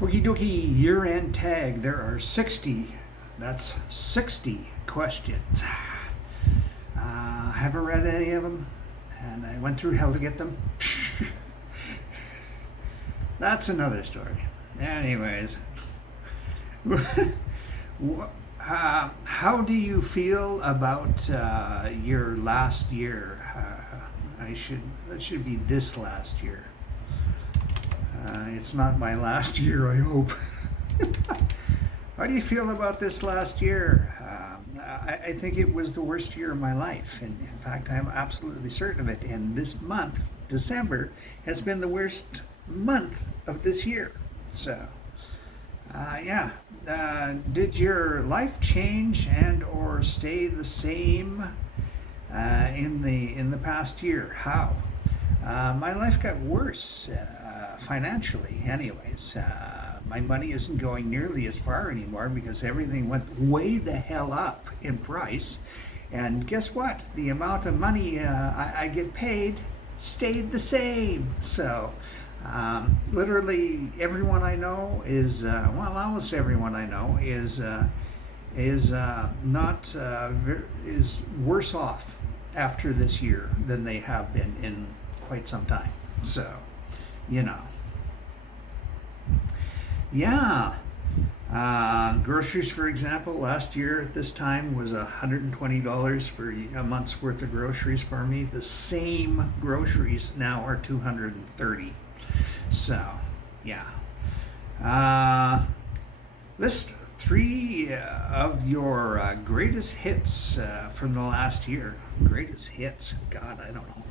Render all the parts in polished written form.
Okie dokie, year-end tag. There are 60. That's 60 questions. Haven't read any of them, and I went through hell to get them. That's another story. Anyways, how do you feel about your last year? That should be this last year. It's not my last year, I hope. How do you feel about this last year? I think it was the worst year of my life. And in fact, I'm absolutely certain of it. And this month, December, has been the worst month of this year. So, yeah. Did your life change and or stay the same in the past year? How? My life got worse financially, anyways. My money isn't going nearly as far anymore because everything went way the hell up in price. And guess what? The amount of money I get paid stayed the same. So, literally everyone I know is, well, almost everyone I know is not is worse off after this year than they have been in quite some time. So, you know. Yeah. Groceries, for example, last year at this time was $120 for a month's worth of groceries for me. The same groceries now are $230. So, yeah. List 3 of your greatest hits from the last year. Greatest hits? God, I don't know.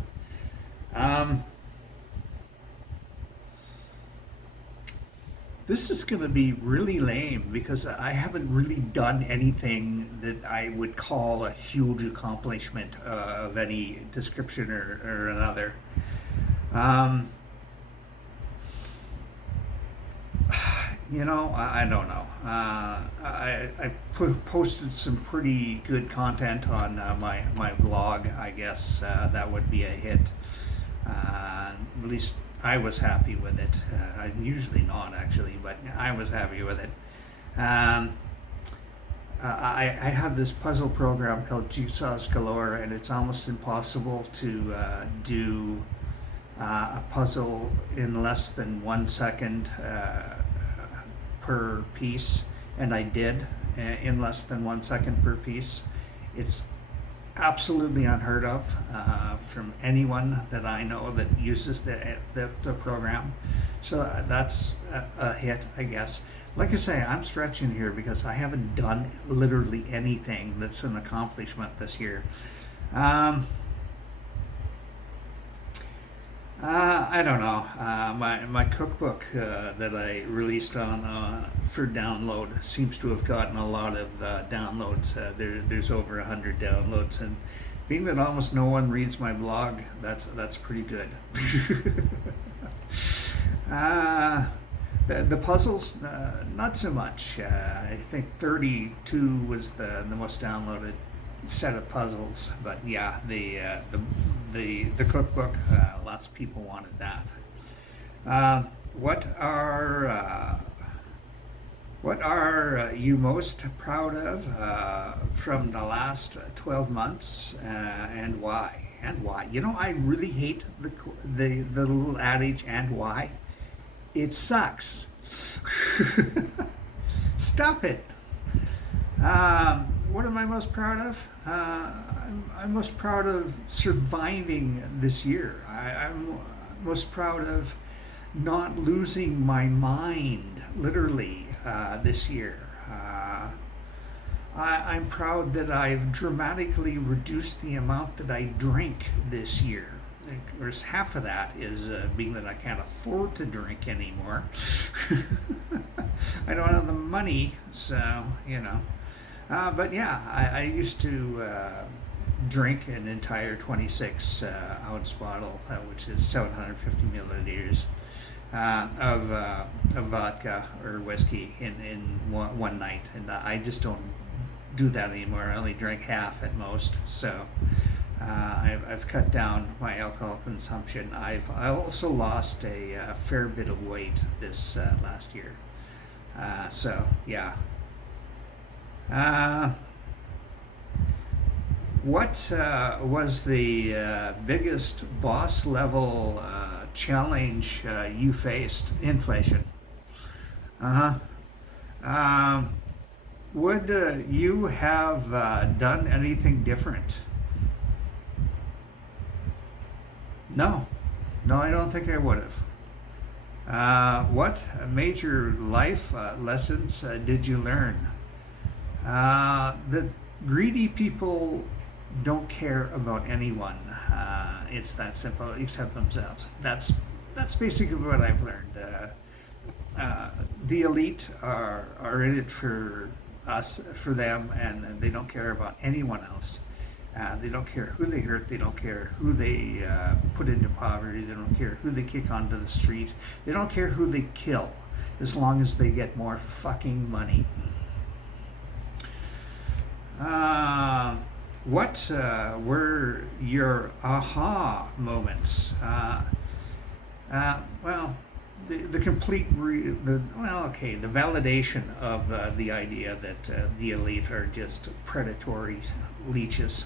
This is going to be really lame because I haven't really done anything that I would call a huge accomplishment of any description or another. I don't know. I posted some pretty good content on my vlog. I guess that would be a hit. At least I was happy with it. I'm usually not, actually, but I was happy with it. I have this puzzle program called Jigsaws Galore, and it's almost impossible to do a puzzle in less than 1 second per piece, and I did in less than 1 second per piece. It's absolutely unheard of from anyone that I know that uses the program. So that's a hit, I guess. Like I say, I'm stretching here because I haven't done literally anything that's an accomplishment this year. I don't know. My cookbook that I released on for download seems to have gotten a lot of downloads. There's over 100 downloads, and being that almost no one reads my blog, that's pretty good. The puzzles, not so much. I think 32 was the most downloaded set of puzzles, but yeah, the cookbook, lots of people wanted that. What are you most proud of from the last 12 months, and why? And why? I really hate the little adage, "and why." It sucks. Stop it. What am I most proud of? I'm most proud of surviving this year. I'm most proud of not losing my mind, literally, this year. I'm proud that I've dramatically reduced the amount that I drink this year. Of course, half of that is being that I can't afford to drink anymore. I don't have the money, so, but yeah, I used to drink an entire 26 ounce bottle, which is 750 milliliters of vodka or whiskey in one night, and I just don't do that anymore. I only drink half at most, so I've cut down my alcohol consumption. I also lost a fair bit of weight this last year. So yeah. Uh, what was the biggest boss level challenge you faced? Inflation. Uh huh. Would you have done anything different? No. No, I don't think I would have. What major life lessons did you learn? The greedy people don't care about anyone. It's that simple, except themselves. That's basically what I've learned. The elite are in it for us, for them, and they don't care about anyone else. They don't care who they hurt. They don't care who they put into poverty. They don't care who they kick onto the street. They don't care who they kill, as long as they get more fucking money. What were your aha moments? Well, the complete the validation of the idea that the elite are just predatory leeches.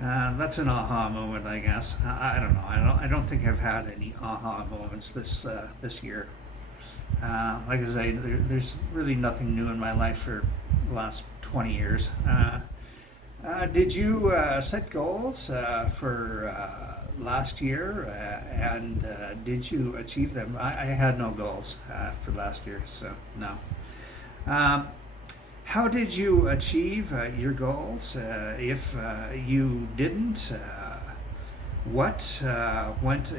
That's an aha moment, I guess. I don't know. I don't think I've had any aha moments this year. Like I say, there's really nothing new in my life for the last 20 years. Did you set goals for last year, and did you achieve them? I had no goals for last year, so no. Um, how did you achieve your goals? If you didn't, what went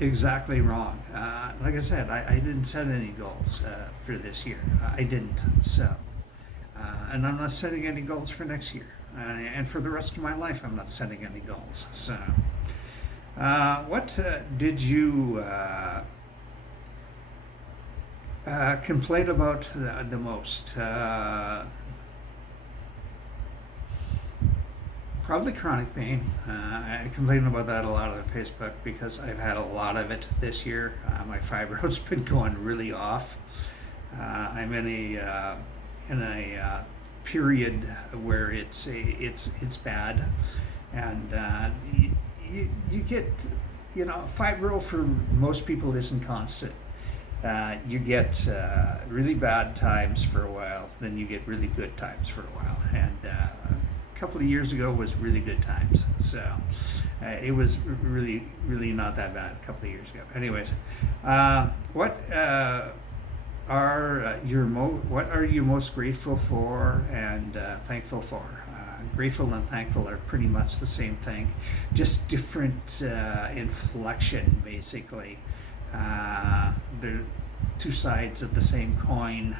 exactly wrong? Like I said, I didn't set any goals for this year. I didn't, so. And I'm not setting any goals for next year. And for the rest of my life, I'm not setting any goals. So, what did you complain about the most? Probably chronic pain. I complain about that a lot on Facebook because I've had a lot of it this year. My fibro's been going really off. I'm in a period where it's bad, and you get, fibro for most people isn't constant. You get really bad times for a while, then you get really good times for a while, and a couple of years ago was really good times. So it was really not that bad a couple of years ago. Anyways, what what are you most grateful for and thankful for? Grateful and thankful are pretty much the same thing, just different inflection, basically. They're two sides of the same coin.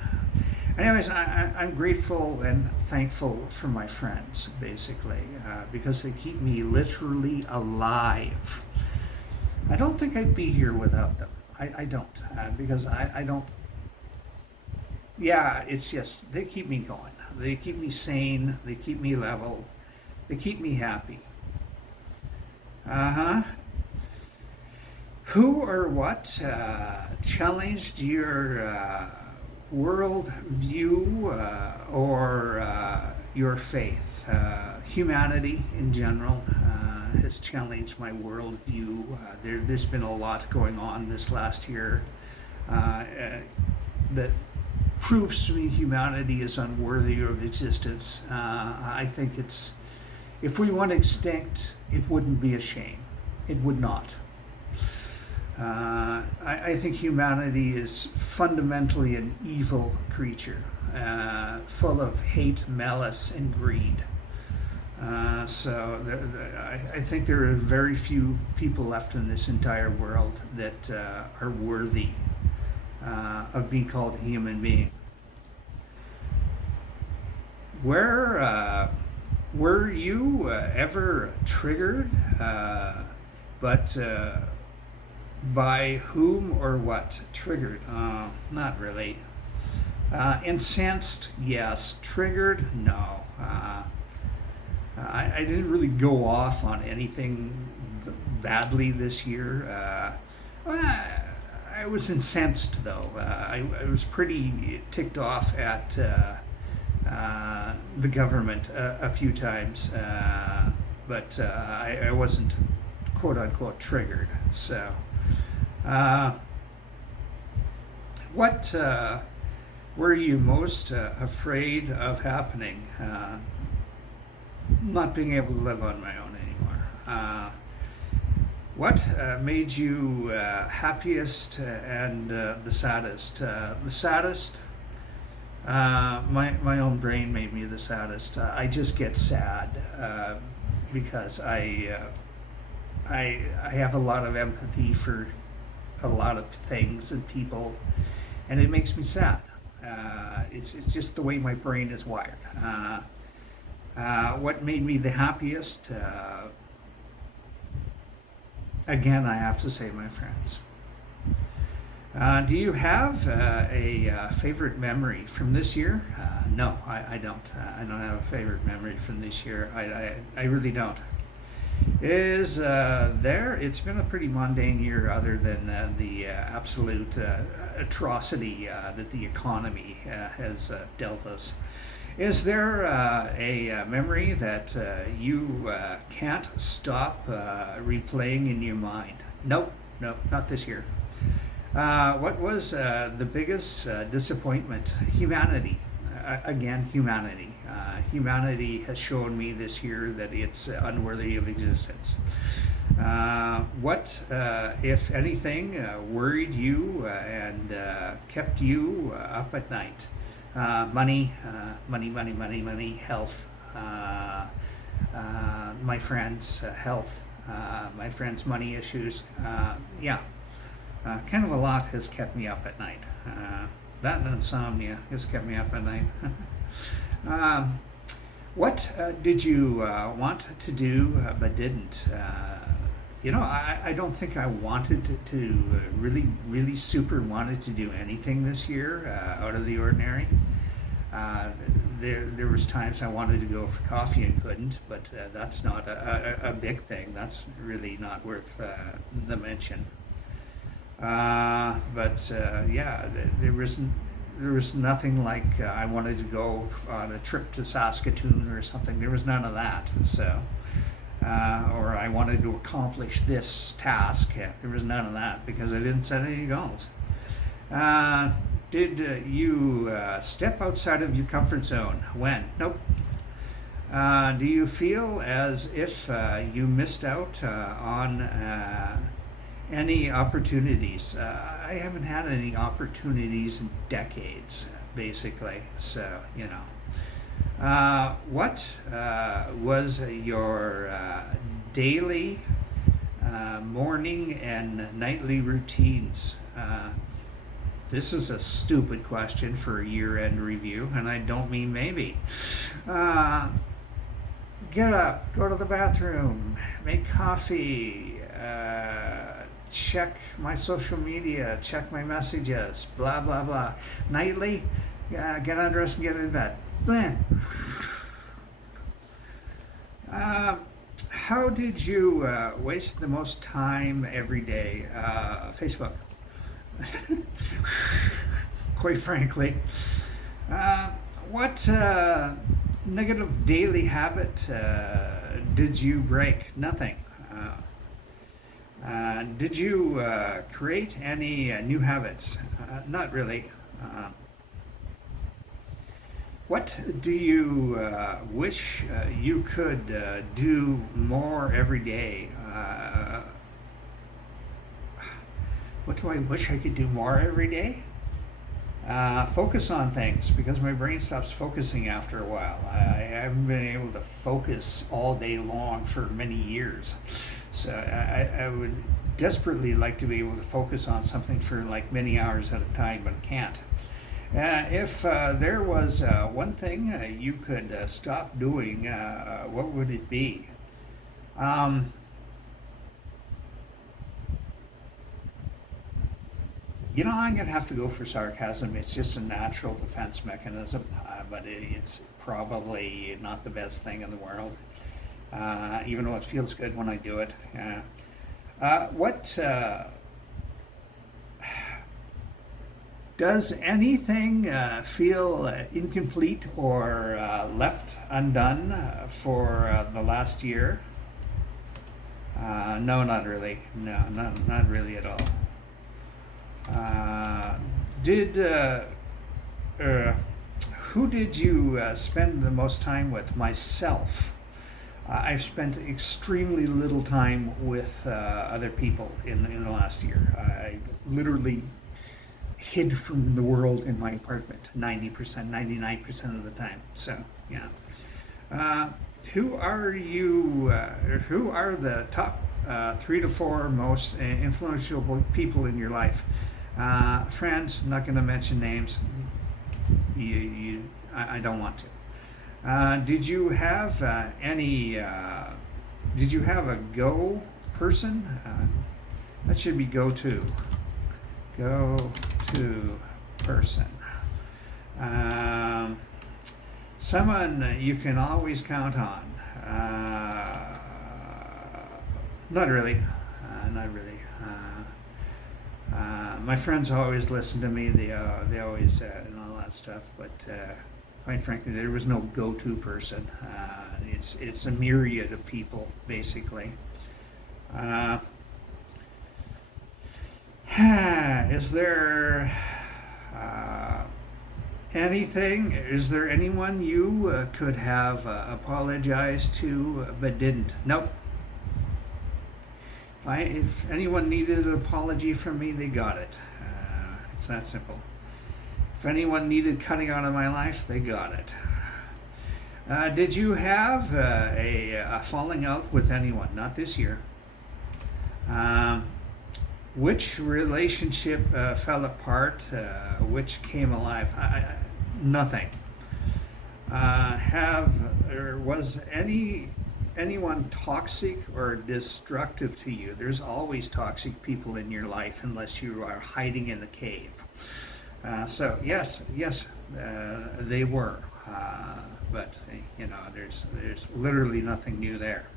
Anyways, I'm grateful and thankful for my friends, basically, because they keep me literally alive. I don't think I'd be here without them. I don't, because I don't. Yeah, it's just they keep me going. They keep me sane. They keep me level. They keep me happy. Uh-huh. Who or what challenged your world view or your faith? Humanity in general has challenged my world view. There's been a lot going on this last year that proves to me humanity is unworthy of existence. I think if we went extinct, it wouldn't be a shame. It would not. I think humanity is fundamentally an evil creature, full of hate, malice, and greed. I think there are very few people left in this entire world that are worthy of being called a human being. Were you ever triggered, but by whom or what? Triggered? Not really. Incensed? Yes. Triggered? No. I didn't really go off on anything badly this year. I was incensed though. I was pretty ticked off at the government a few times, but I wasn't quote unquote triggered. So, uh, what were you most afraid of happening? Not being able to live on my own anymore. What made you happiest and the saddest? The saddest, my own brain made me the saddest. I just get sad because I have a lot of empathy for a lot of things and people, and it makes me sad. It's just the way my brain is wired. What made me the happiest? Again, I have to say, my friends. Do you have a favorite memory from this year? No, I don't. I don't have a favorite memory from this year. I really don't. Is there? It's been a pretty mundane year, other than the absolute atrocity that the economy has dealt us. Is there a memory that you can't stop replaying in your mind? Nope, nope, not this year. What was the biggest disappointment? Humanity. Again, humanity. Humanity has shown me this year that it's unworthy of existence. What, if anything, worried you and kept you up at night? Money, money, health, my friends' health, my friends' money issues. Yeah, kind of a lot has kept me up at night. That and insomnia has kept me up at night. What did you want to do but didn't? I don't think I wanted to really super wanted to do anything this year out of the ordinary. There was times I wanted to go for coffee and couldn't, but that's not a big thing. That's really not worth the mention. Yeah, there was nothing like I wanted to go on a trip to Saskatoon or something. There was none of that. So, or I wanted to accomplish this task. There was none of that because I didn't set any goals. Did you step outside of your comfort zone? When? Nope. Do you feel as if you missed out on any opportunities? I haven't had any opportunities in decades, basically. So, what was your daily, morning, and nightly routines? This is a stupid question for a year-end review, and I don't mean maybe. Get up, go to the bathroom, make coffee, check my social media, check my messages, blah, blah, blah. Nightly, get undressed and get in bed. Blah. How did you waste the most time every day? Facebook. Quite frankly. What negative daily habit did you break? Nothing. Did you create any new habits? Not really. What do you wish you could do more every day? What do I wish I could do more every day? Focus on things, because my brain stops focusing after a while. I haven't been able to focus all day long for many years. So I would desperately like to be able to focus on something for like many hours at a time, but I can't. If there was one thing you could stop doing, what would it be? I'm going to have to go for sarcasm. It's just a natural defense mechanism, but it's probably not the best thing in the world, even though it feels good when I do it. What Does anything feel incomplete or left undone for the last year? No, not really. No, not really at all. Did who did you spend the most time with? Myself. I've spent extremely little time with other people in the last year. I literally hid from the world in my apartment 90%, 99% of the time. So, yeah. Who are you, who are the top 3 to 4 most influential people in your life? Friends, I'm not going to mention names. I don't want to. Did you have did you have a go person? That should be go to. Go to person. Someone you can always count on. Not really. Not really. My friends always listen to me. They always and all that stuff. But quite frankly, there was no go-to person. It's a myriad of people, basically. Is there anything? Is there anyone you could have apologized to but didn't? Nope. If anyone needed an apology from me, they got it. It's that simple. If anyone needed cutting out of my life, they got it. Did you have a falling out with anyone? Not this year. Which relationship fell apart? Which came alive? Nothing. Was anyone toxic or destructive to you? There's always toxic people in your life unless you are hiding in a cave. So yes, they were. But there's literally nothing new there.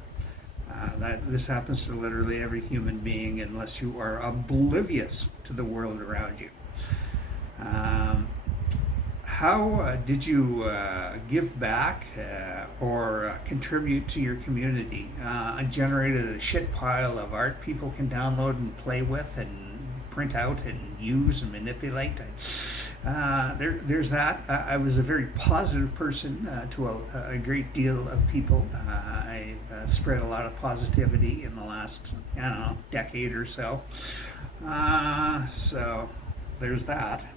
This happens to literally every human being unless you are oblivious to the world around you. How did you give back or contribute to your community? I generated a shit pile of art people can download and play with and print out and use and manipulate. There's that. I was a very positive person to a great deal of people. I spread a lot of positivity in the last, decade or so. So there's that.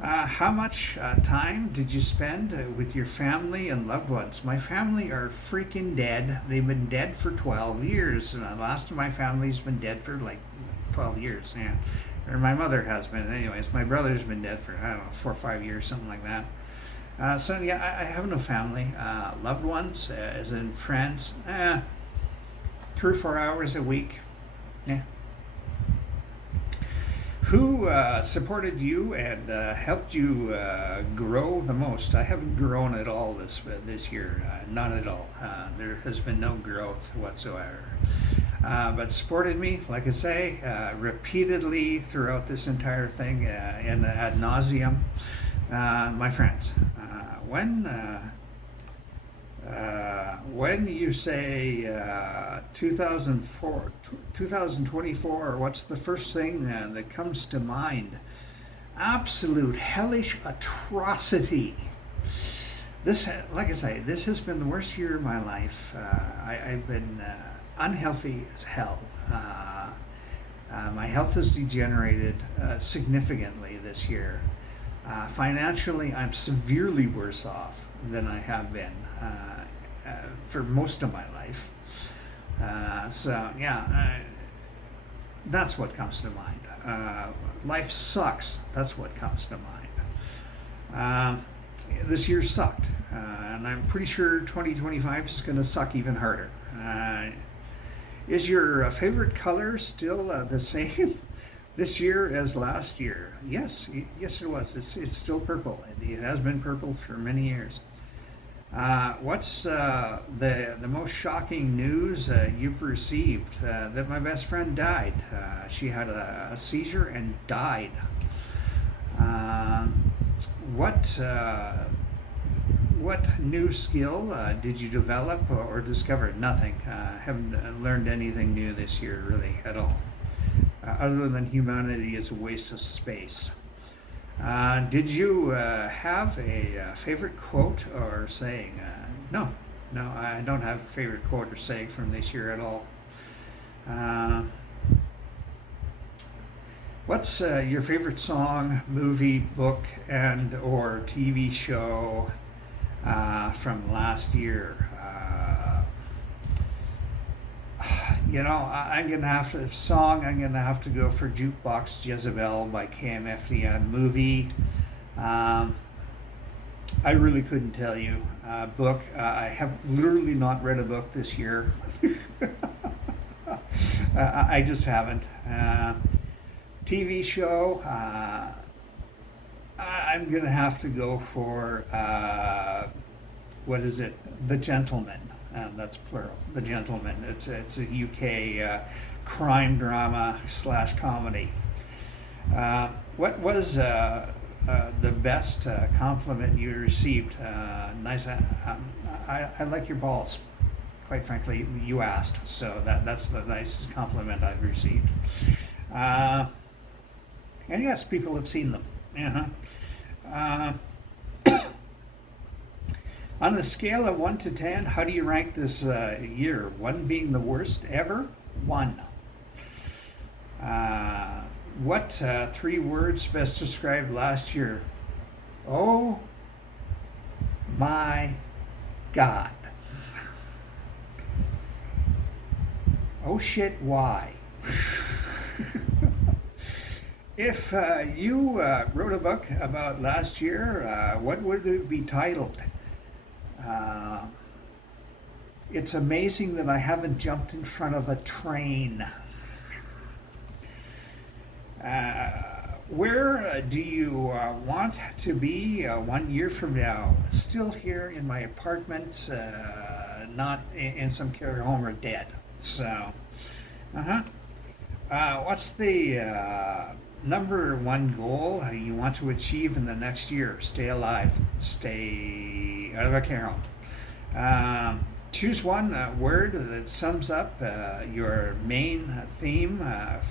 How much time did you spend with your family and loved ones? My family are freaking dead. They've been dead for 12 years. The last of my family's been dead for like 12 years. Yeah. Or my mother has been. Anyways, my brother's been dead for, 4 or 5 years, something like that. So yeah, I have no family. Loved ones, as in friends, 3 or 4 hours a week. Yeah. Who supported you and helped you grow the most? I haven't grown at all this year. None at all. There has been no growth whatsoever. But supported me, like I say, repeatedly throughout this entire thing and ad nauseum. My friends, when you say 2024, what's the first thing that comes to mind? Absolute hellish atrocity. This, like I say, this has been the worst year of my life. I've been unhealthy as hell. My health has degenerated significantly this year. Financially, I'm severely worse off than I have been for most of my life. That's what comes to mind. Life sucks. That's what comes to mind. This year sucked, and I'm pretty sure 2025 is going to suck even harder. Is your favorite color still the same this year as last year? Yes, it was. It's still purple. It has been purple for many years. What's the most shocking news you've received? That my best friend died. She had a seizure and died. What what new skill did you develop or discover? Nothing. Haven't learned anything new this year, really, at all. Other than humanity is a waste of space. Did you have a favorite quote or saying? No, no, I don't have a favorite quote or saying from this year at all. Uh, what's your favorite song, movie, book, and or TV show from last year? I'm gonna have to song. I'm gonna have to go for Jukebox Jezebel by KMFDM. Movie. Um, I really couldn't tell you. Book. I have literally not read a book this year. I just haven't. TV show. I'm gonna have to go for what is it? The Gentleman. That's plural. The Gentleman. It's a UK crime drama / comedy. What was the best compliment you received? Nice. I like your balls. Quite frankly, you asked, so that's the nicest compliment I've received. Uh, and yes, people have seen them. Uh-huh. Uh, on a scale of 1 to 10, how do you rank this year? 1 being the worst ever? 1. What 3 words best described last year? Oh my God. Oh shit, why? If you wrote a book about last year, what would it be titled? Uh, it's amazing that I haven't jumped in front of a train. Where do you want to be 1 year from now? Still here in my apartment, not in some care home or dead. So, uh-huh. What's the number 1 goal you want to achieve in the next year? Stay alive. Stay out of a care home. Choose one word that sums up your main theme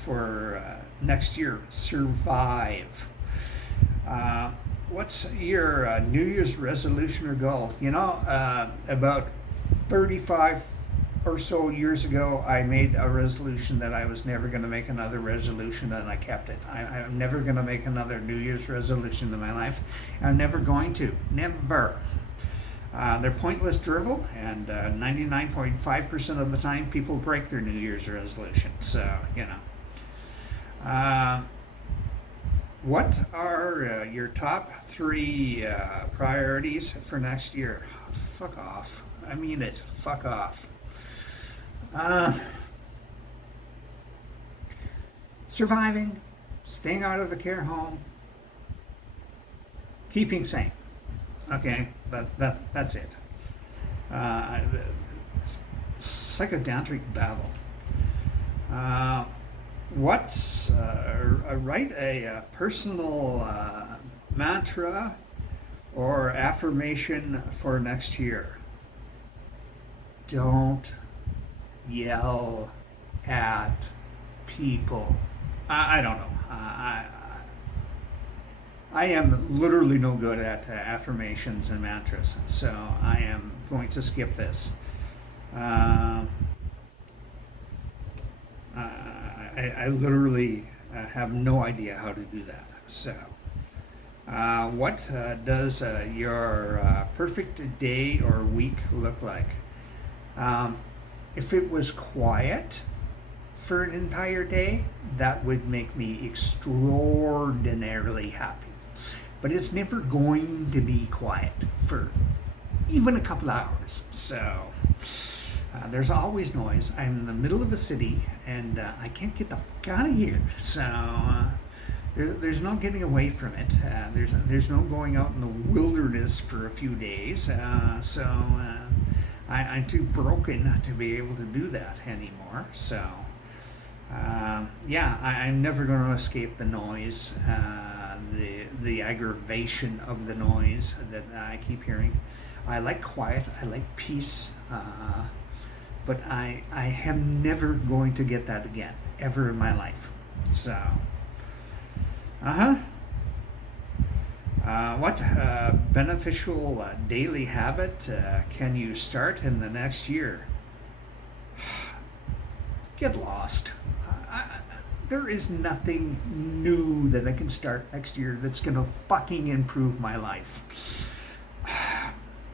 for next year. Survive. What's your New Year's resolution or goal? About 35 or so years ago, I made a resolution that I was never going to make another resolution, and I kept it. I'm never going to make another New Year's resolution in my life. I'm never going to. Never. They're pointless drivel, and 99.5% of the time, people break their New Year's resolution. So, what are your top 3 priorities for next year? Fuck off. I mean it. Fuck off. Surviving, staying out of a care home, keeping sane. Okay, that's it. Psychodontric babble. What's write a personal mantra or affirmation for next year? Don't yell at people. I don't know. I am literally no good at affirmations and mantras, so I am going to skip this. I literally have no idea how to do that. So, what does your perfect day or week look like? If it was quiet for an entire day, that would make me extraordinarily happy. But it's never going to be quiet for even a couple hours. So there's always noise. I'm in the middle of a city, and I can't get the fuck out of here. So there's no getting away from it. There's no going out in the wilderness for a few days. I'm too broken to be able to do that anymore. So, I'm never going to escape the noise, the aggravation of the noise that I keep hearing. I like quiet. I like peace. But I am never going to get that again, ever in my life. So, what beneficial daily habit can you start in the next year? Get lost. There is nothing new that I can start next year that's going to fucking improve my life.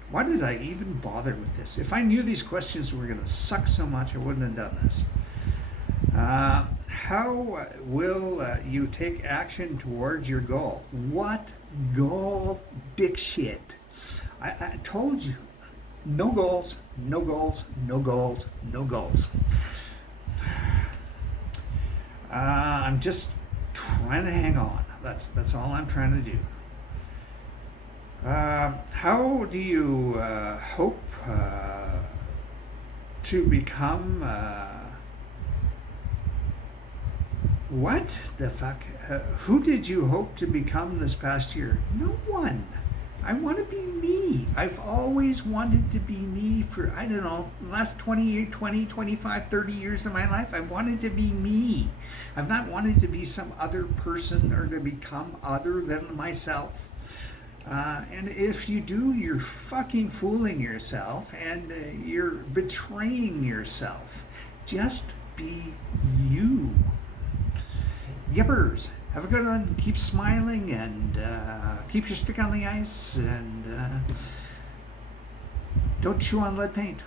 Why did I even bother with this? If I knew these questions were going to suck so much, I wouldn't have done this. How will you take action towards your goal? What goal, dick shit? I told you, no goals, no goals, no goals, no goals. I'm just trying to hang on. That's all I'm trying to do. How do you hope to become? What the fuck? Who did you hope to become this past year? No one. I want to be me. I've always wanted to be me for, I don't know, the last 20, 25, 30 years of my life. I've wanted to be me. I've not wanted to be some other person or to become other than myself. And if you do, you're fucking fooling yourself and you're betraying yourself. Just be you. Yippers. Have a good one. Keep smiling and keep your stick on the ice and don't chew on lead paint.